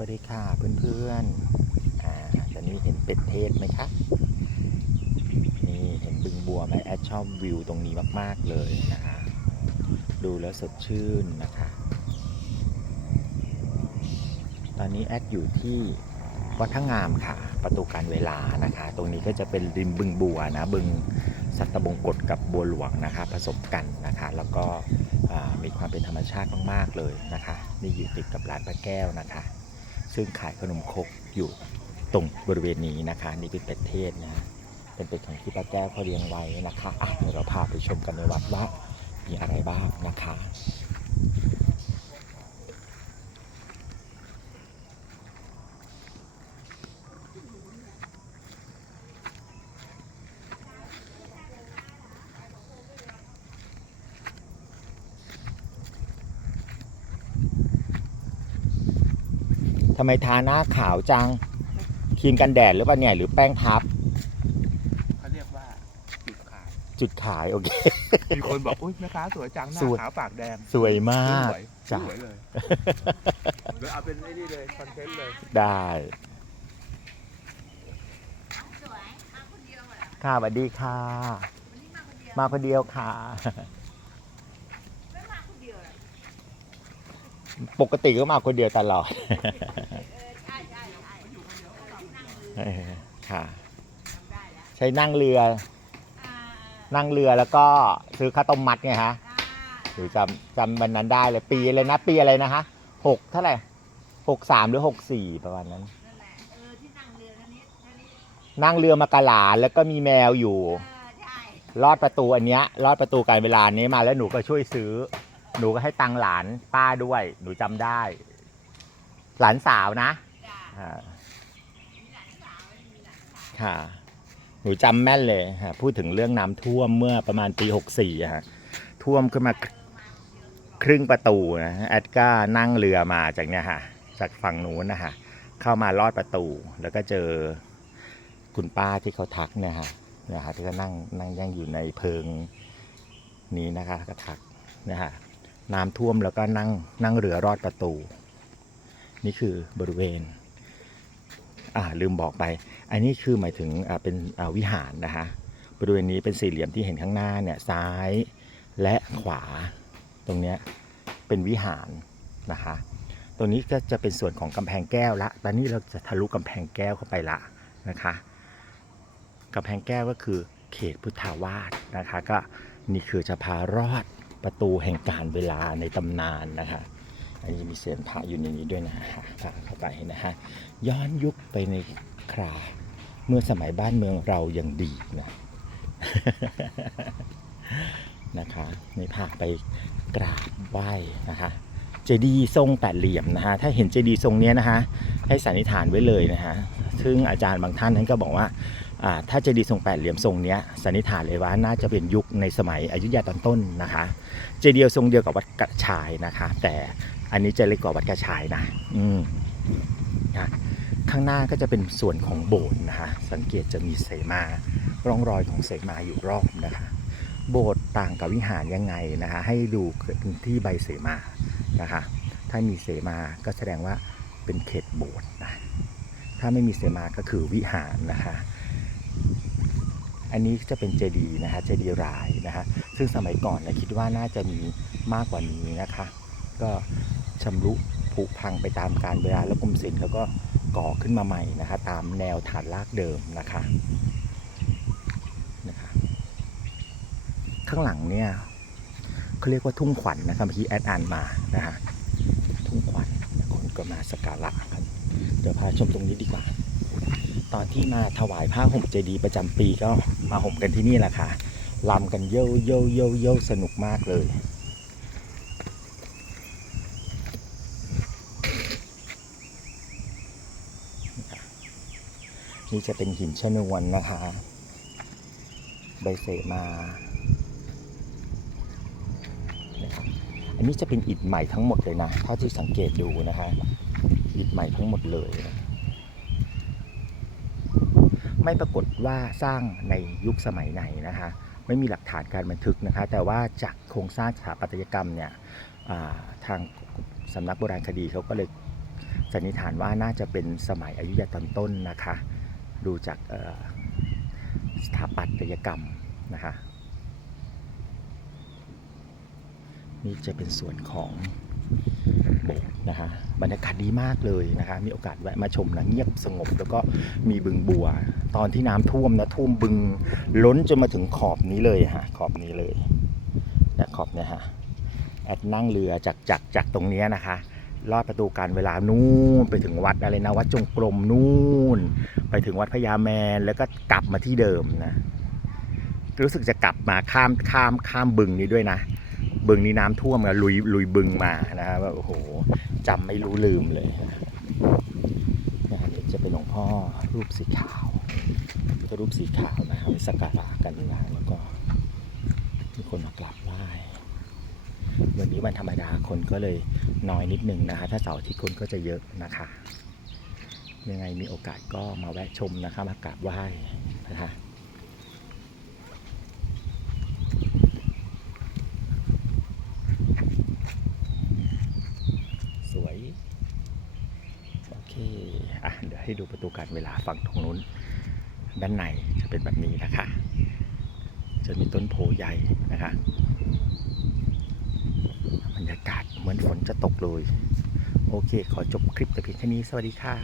วัสดีค่ะเพื่อนๆอ่าตอนนี้เห็นเป็ดเทศไหมคะนี่เห็นบึงบัวไหมแอดชอบวิวตรงนี้มากๆเลยนะคะดูแล้วสดชื่นนะคะ ตอนนี้แอดอยู่ที่วัดท่างามค่ะ ประตูการเวลานะคะ ตรงนี้ก็จะเป็นริมบึงบัวนะบึงสัตบงกฎกับบัวหลวงนะคะ ผสมกันนะคะ แล้วก็มีความเป็นธรรมชาติมาก ๆ เลยนะคะ นี่อยู่ติดกับร้านป้าแก้วนะคะ ซึ่งขายขนมครกอยู่ตรงบริเวณนี้นะคะ นี่เป็นเป็ดเทศนะ เป็นเป็ดของที่ป้าแก้วเขาเลี้ยงไว้นะคะอะเดี๋ยวเราพาไปชมกันในวัดว่ามีอะไรบ้างนะคะำไมทาหน้าขาวจังครีมกันแดดหรือเปล่าเนี่ยหรือแป้งพับ เขาเรียกว่าจุดขาย จุดขายโอเค มีคนบอกอุ้ยแม่ค้าสวยจังหน้าสวย ขาวปากแดงสวยมาก สวยจ้ะ สวยเลยเดี๋ยวเอาเป็นไอ้นี่เลยคอนเทนต์เลยได้ค่ะสวัสดีค่ะมาคนเดียวค่ะ ปกติก็มาคนเดียวตลอดเออค่ะ ใช้นั่งเรือ นั่งเรือแล้วก็ซื้อข้าวต้มมัดไงฮะหรือจำจำวันนั้นได้เลยปีอะไรนะปีอะไรนะฮะหกเท่าไหร่หกสามหรือหกสี่ประมาณนั้น นั่งเรือมากะหลานแล้วก็มีแมวอยู่ ลอดประตูอันเนี้ยลอดประตูการเวลานี้มาแล้วหนูก็ช่วยซื้อ หนูก็ให้ตังค์หลานป้าด้วย หนูจำได้ หลานสาวนะอ่าค่ะ หนูจำแม่นเลยฮะพูดถึงเรื่องน้ำท่วมเมื่อประมาณปีหกสี่ฮะท่วมขึ้นมาครึ่งประตูนะแอดก็นั่งเรือมาจากเนี่ยฮะจากฝั่งนู้นนะฮะเข้ามาลอดประตู แล้วก็เจอคุณป้าที่เขาทักเนี่ยฮะเนี่ยฮะที่ก็นั่งนั่งยังอยู่ในเพิงนี้นะคะก็ทัก นะฮะ น้ำท่วมแล้วก็นั่งนั่งเรือรอดประตู นี่คือบริเวณ อ่าลืมบอกไป อันนี้คือหมายถึงอ่าเป็นอ่าวิหารนะฮะบริเวณนี้เป็นสี่เหลี่ยมที่เห็นข้างหน้าเนี่ยซ้ายและขวา ตรงเนี้ยเป็นวิหารนะคะตรงนี้ก็จะเป็นส่วนของกำแพงแก้วละ ตอนนี้เราจะทะลุกำแพงแก้วเข้าไปละนะคะกำแพงแก้วก็คือเขตพุทธาวาสนะคะ ก็นี่คือจะพารอด ประตูแห่งการเวลาในตำนานนะคะอันนี้มีเสียงพระอยู่ในนี้ด้วยนะฮะพระเข้าไปนะฮะย้อนยุคไปในคราเมื่อสมัยบ้านเมืองเรายังดีนะนะคะนี่พาไปกราบไหว้นะคะเจดีย์ทรงแปดเหลี่ยมนะฮะถ้าเห็นเจดีย์ทรงเนี้ยนะฮะให้สันนิษฐานไว้เลยนะฮะซึ่งอาจารย์บางท่านนั้นก็บอกว่า ถ้าเจดีย์ทรงแปดเหลี่ยมทรงนี้สันนิษฐานเลยว่าน่าจะเป็นยุคในสมัยอยุธยาตอนต้นนะคะ เจดีย์ทรงเดียวกับวัดกระชายนะคะ แต่อันนี้จะเล็กกว่าวัดกระชายนะ อืมนะข้างหน้าก็จะเป็นส่วนของโบสถ์นะคะ สังเกตจะมีเสมา ร่องรอยของเสมาอยู่รอบนะคะ โบสถ์ต่างกับวิหารยังไงนะคะ ให้ดูที่ใบเสมานะคะ ถ้ามีเสมาก็แสดงว่าเป็นเขตโบสถ์นะ ถ้าไม่มีเสมาก็คือวิหารนะคะ อันนี้จะเป็นเจดีย์นะคะเจดีย์รายนะคะซึ่งสมัยก่อนนะคิดว่าน่าจะมีมากกว่านี้นะคะ ก็ชำรุผุพังไปตามการเวลาแล้วกรมศิลป์แล้วก็ก่อขึ้นมาใหม่นะคะ ตามแนวฐานรากเดิมนะคะนะคะข้างหลังเนี่ยเขาเรียกว่าทุ่งขวัญนะครับเมื่อกี้แอดอ่านมานะฮะทุ่งขวัญคนก็มาสักการะกันเดี๋ยวพาชมตรงนี้ดีกว่า ตอนที่มาถวายผ้าห่มเจดีย์ประจำปีก็มาห่มกันที่นี่แหละค่ะลำกันโยโยโยโยสนุกมากเลยนี่จะเป็นหินชนวนนะคะ ใบเสมา อันนี้จะเป็นอิฐใหม่ทั้งหมดเลยนะเท่าที่สังเกตดูนะคะ อิฐใหม่ทั้งหมดเลยนะ ไม่ปรากฏว่าสร้างในยุคสมัยไหนนะคะ ไม่มีหลักฐานการบันทึกนะคะ แต่ว่าจากโครงสร้างสถาปัตยกรรมเนี่ยทางสำนักโบราณคดีเขาก็เลยสันนิษฐานว่าน่าจะเป็นสมัยอยุธยาตอนต้นนะคะ ดูจากสถาปัตยกรรมนะคะ นี่จะเป็นส่วนของ นะคะบรรยากาศดีมากเลยนะคะมีโอกาสแวะมาชมนะเงียบสงบแล้วก็มีบึงบัว ตอนที่น้ำท่วมนะท่วมบึงล้นจนมาถึงขอบนี้เลยฮะขอบนี้เลยนะขอบเนี่ยฮะแอดนั่งเรือจากจากจากตรงนี้นะคะลอดประตูการเวลานู่นไปถึงวัดอะไรนะวัดจงกรมนู่น ไปถึงวัดพญาแมนแล้วก็กลับมาที่เดิมนะรู้สึกจะกลับมาข้ามข้ามข้ามบึงนี้ด้วยนะ บึงนี้น้ำท่วมอะลุยลุยบึงมานะครับโอ้โหจำไม่รู้ลืมเลยนะครับจะเป็นหลวงพ่อรูปสีขาวพุทธรูปสีขาวนะครับสักการะกันนะแล้วก็มีคนมากราบไหว้วันนี้วันธรรมดาคนก็เลยน้อยนิดนึงนะคะ ถ้าเสาร์ที่คนก็จะเยอะนะคะ ยังไงมีโอกาสก็มาแวะชมนะคะมากราบไหว้นะคะ สวย โอเค ได้ดูประตูการเวลาฝั่งตรงนู้น ด้านในจะเป็นแบบนี้นะคะ จะมีต้นโพใหญ่นะคะบรรยากาศเหมือนฝนจะตกเลย โอเค ขอจบคลิปแต่เพียงแค่นี้ สวัสดีค่ะ